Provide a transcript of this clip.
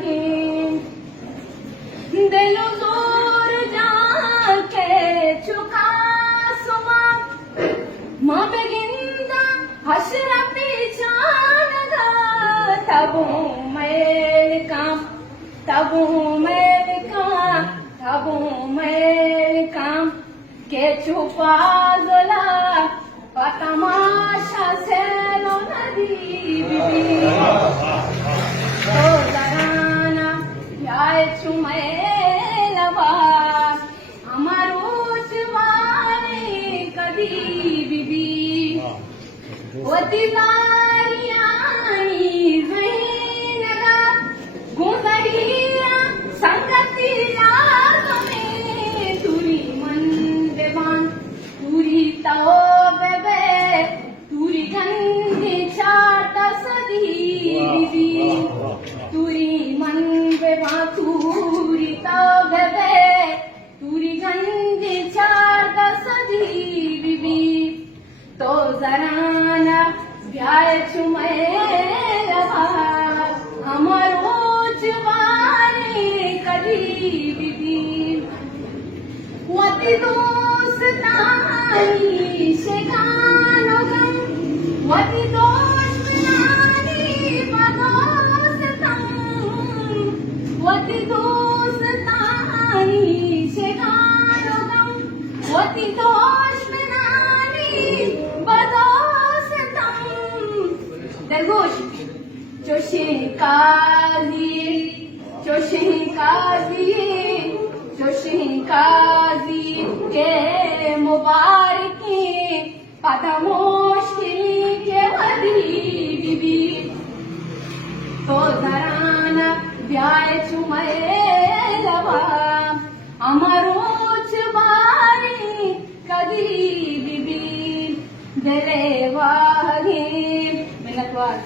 वागे दिलो जोर जाके चुका सुमा मां बेगिंदा हशरा पीछान गा तबू मैल काम के छुपा जोला तमाशा से लो नदी तो जराना याय चुमेलवा अमरूच वाले कदी बीबी होती जारियानी जहीनगा गुंदरिया संगतिया तुम्हें तुरी मन देवान तुरी ताओ बेबे तुरी गंदी चाटा सदी तुरी मन बेबा तुरी ताओ बेबे तुरी गंदी चाटा सदी बीबी तो जराना ब्याय चुमेलवा अमरोच वाले कदी बीबी वती दोस्तानी शेगानोगम वती दोस्तानी पदोस्तम वती दोस्तानी शेगानोगम वती दोस्तानी पदोस्तम दरगोश जोशिकाजी के मुबारकी पदमोशी के हदी बीबी तो धराना ब्याय चुमेलवा अमरोच बारी कदी बीबी दिले वागे मिनटवार